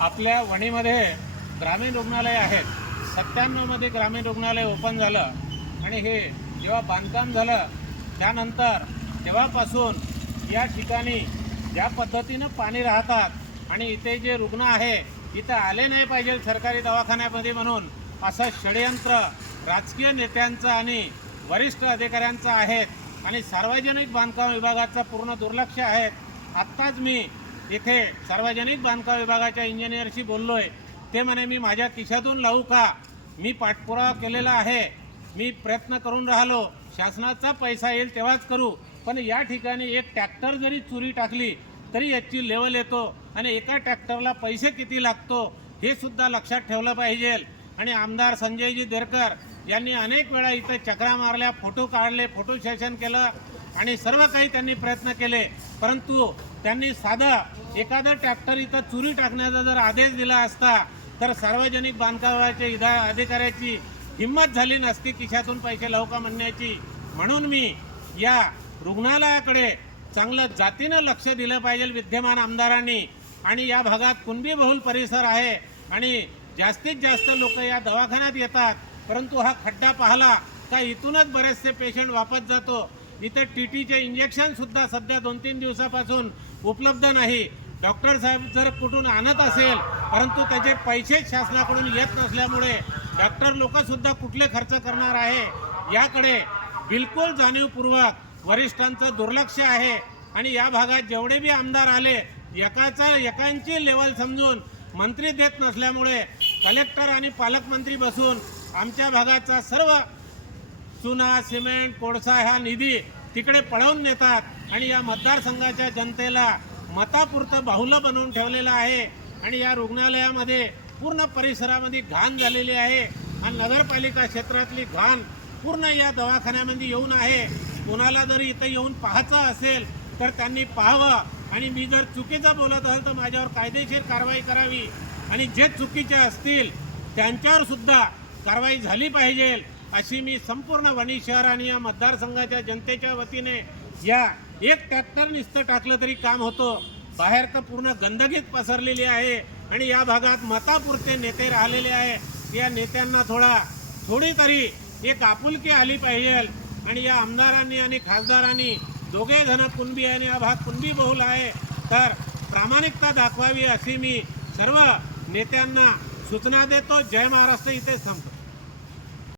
आपल्या वणीमध्ये ग्रामीण रुग्णालय आहेत. 97 मध्ये ग्रामीण रुग्णालय ओपन झालं आणि हे जेव्हा बांधकाम झालं त्यानंतर तेव्हापासून या ठिकाणी ज्या पद्धतीनं पाणी राहतात आणि इथे जे रुग्ण आहे इथं आले नाही पाहिजे सरकारी दवाखान्यामध्ये म्हणून असं षडयंत्र राजकीय नेत्यांचं आणि वरिष्ठ अधिकाऱ्यांचं आहेत आणि सार्वजनिक बांधकाम विभागाचं पूर्ण दुर्लक्ष आहे. आत्ताच मी इथे सार्वजनिक बांधकाम विभागाच्या इंजिनियरशी बोललोय. ते म्हणे मी माझ्या खिशातून लावू का, मी पाठपुरावा केलेला आहे, मी प्रयत्न करून राहिलो, शासनाचा पैसा येईल तेव्हाच करू. पण या ठिकाणी एक ट्रॅक्टर जरी चुरी टाकली तरी याची लेवल येतो आणि एका ट्रॅक्टरला पैसे किती लागतो हे सुद्धा लक्षात ठेवलं पाहिजे. आणि आमदार संजयजी देरकर यांनी अनेक वेळा इथे चक्रा मारल्या, फोटो काढले, फोटो सेशन केलं आणि सर्व काही त्यांनी प्रयत्न केले. परंतु त्यांनी साधं एखादा ट्रॅक्टर इथं चुरी टाकण्याचा जर आदेश दिला असता तर सार्वजनिक बांधकामाच्या अधिकाऱ्याची हिंमत झाली नसती खिशातून पैसे लावू का म्हणण्याची. म्हणून मी या रुग्णालयाकडे चांगलं जातीनं लक्ष दिलं पाहिजे विद्यमान आमदारांनी. आणि या भागात कुणबी बहुल परिसर आहे आणि जास्तीत जास्त लोक या दवाखान्यात येतात. परंतु हा खड्डा पाहला का इथूनच बरेचसे पेशंट वापस जातो. इथे टीटीचे इंजेक्शनसुद्धा सध्या 2-3 दिवसापासून उपलब्ध नाही. डॉक्टर साहेब जर कुठून आणत असेल परंतु त्याचे पैसे शासनाकडून येत नसल्यामुळे डॉक्टर लोकसुद्धा कुठले खर्च करणार आहे याकडे बिलकुल जाणीवपूर्वक वरिष्ठांचं दुर्लक्ष आहे. आणि या भागात जेवढे बी आमदार आले एकांची लेवल समजून मंत्री देत नसल्यामुळे कलेक्टर आणि पालकमंत्री बसून आमच्या भागाचा सर्व चुना, सिमेंट, कोळसा ह्या निधी तिकडे पळवून नेतात आणि या मतदारसंघाच्या जनतेला मतापुरतं बाहुलं बनवून ठेवलेलं आहे. आणि या रुग्णालयामध्ये पूर्ण परिसरामध्ये घाण झालेली आहे आणि नगरपालिका क्षेत्रातली घाण पूर्ण या दवाखान्यामध्ये येऊन आहे. कोणाला जरी इथं येऊन पाहायचं असेल तर त्यांनी पाहावं आणि मी जर चुकीचं बोलत असेल तर माझ्यावर कायदेशीर कारवाई करावी आणि जे चुकीचे असतील त्यांच्यावर सुद्धा कारवाई झाली पाहिजे अशी मी संपूर्ण वणी शहर आणि या मतदारसंघाच्या जनतेच्या वतीने या एक ट्रॅक्टर नुसतं टाकलं तरी काम होतं. बाहेर तर पूर्ण गंदगीच पसरलेली आहे आणि या भागात मतापुरते नेते राहिलेले आहे. या नेत्यांना थोडी तरी एक आपुलकी आली पाहिजे. आणि या आमदारांनी आणि खासदारांनी दोघे जण कुणबी आणि या भाग कुणबी बहुल आहे तर प्रामाणिकता दाखवावी अशी मी सर्व नेत्यांना सूचना देतो. जय महाराष्ट्र. इथे संपतो.